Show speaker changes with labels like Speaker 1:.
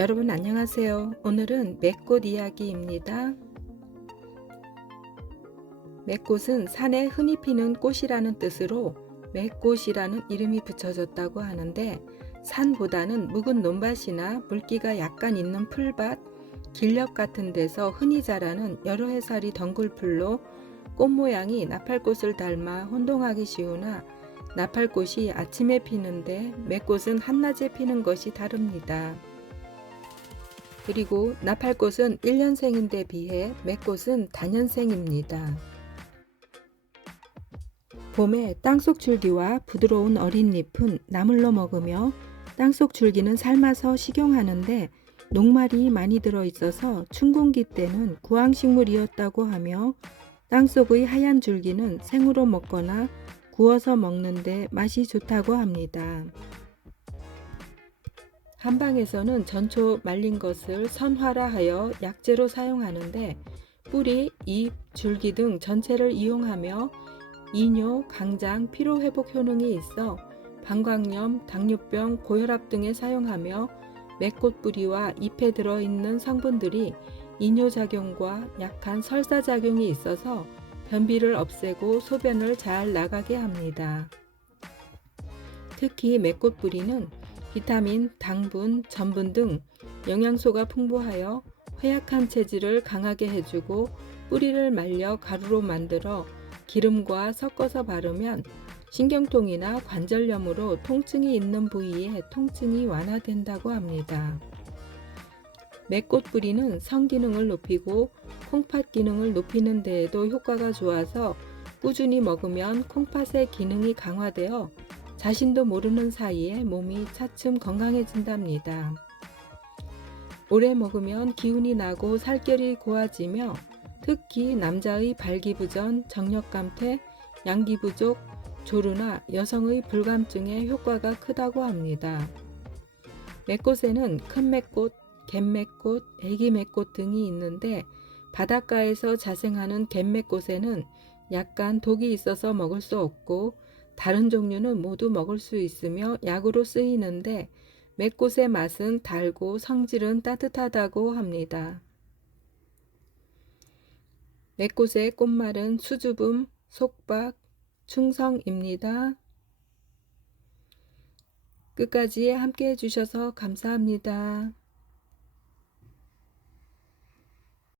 Speaker 1: 여러분 안녕하세요. 오늘은 맥꽃 이야기입니다. 맥꽃은 산에 흔히 피는 꽃이라는 뜻으로 맥꽃이라는 이름이 붙여졌다고 하는데 산보다는 묵은 논밭이나 물기가 약간 있는 풀밭, 길녘 같은 데서 흔히 자라는 여러 해살이 덩굴풀로 꽃 모양이 나팔꽃을 닮아 혼동하기 쉬우나 나팔꽃이 아침에 피는데 맥꽃은 한낮에 피는 것이 다릅니다. 그리고 나팔꽃은 1년생인데 비해 맥꽃은 단연생입니다. 봄에 땅속 줄기와 부드러운 어린 잎은 나물로 먹으며 땅속 줄기는 삶아서 식용하는데 녹말이 많이 들어 있어서 춘궁기 때는 구황식물이었다고 하며 땅속의 하얀 줄기는 생으로 먹거나 구워서 먹는데 맛이 좋다고 합니다. 한방에서는 전초 말린 것을 선화라 하여 약재로 사용하는데 뿌리, 잎, 줄기 등 전체를 이용하며 이뇨, 강장, 피로 회복 효능이 있어 방광염, 당뇨병, 고혈압 등에 사용하며 맥꽃 뿌리와 잎에 들어 있는 성분들이 이뇨 작용과 약한 설사 작용이 있어서 변비를 없애고 소변을 잘 나가게 합니다. 특히 맥꽃 뿌리는 비타민, 당분, 전분 등 영양소가 풍부하여 허약한 체질을 강하게 해주고 뿌리를 말려 가루로 만들어 기름과 섞어서 바르면 신경통이나 관절염으로 통증이 있는 부위에 통증이 완화된다고 합니다. 맥꽃 뿌리는 성기능을 높이고 콩팥 기능을 높이는 데에도 효과가 좋아서 꾸준히 먹으면 콩팥의 기능이 강화되어 자신도 모르는 사이에 몸이 차츰 건강해진답니다. 오래 먹으면 기운이 나고 살결이 고와지며 특히 남자의 발기부전, 정력감퇴, 양기부족, 조루나 여성의 불감증에 효과가 크다고 합니다. 맥꽃에는 큰 맥꽃, 갯맥꽃, 애기 맥꽃 등이 있는데 바닷가에서 자생하는 갯맥꽃에는 약간 독이 있어서 먹을 수 없고 다른 종류는 모두 먹을 수 있으며 약으로 쓰이는데 맥꽃의 맛은 달고 성질은 따뜻하다고 합니다. 맥꽃의 꽃말은 수줍음, 속박, 충성입니다. 끝까지 함께 해주셔서 감사합니다.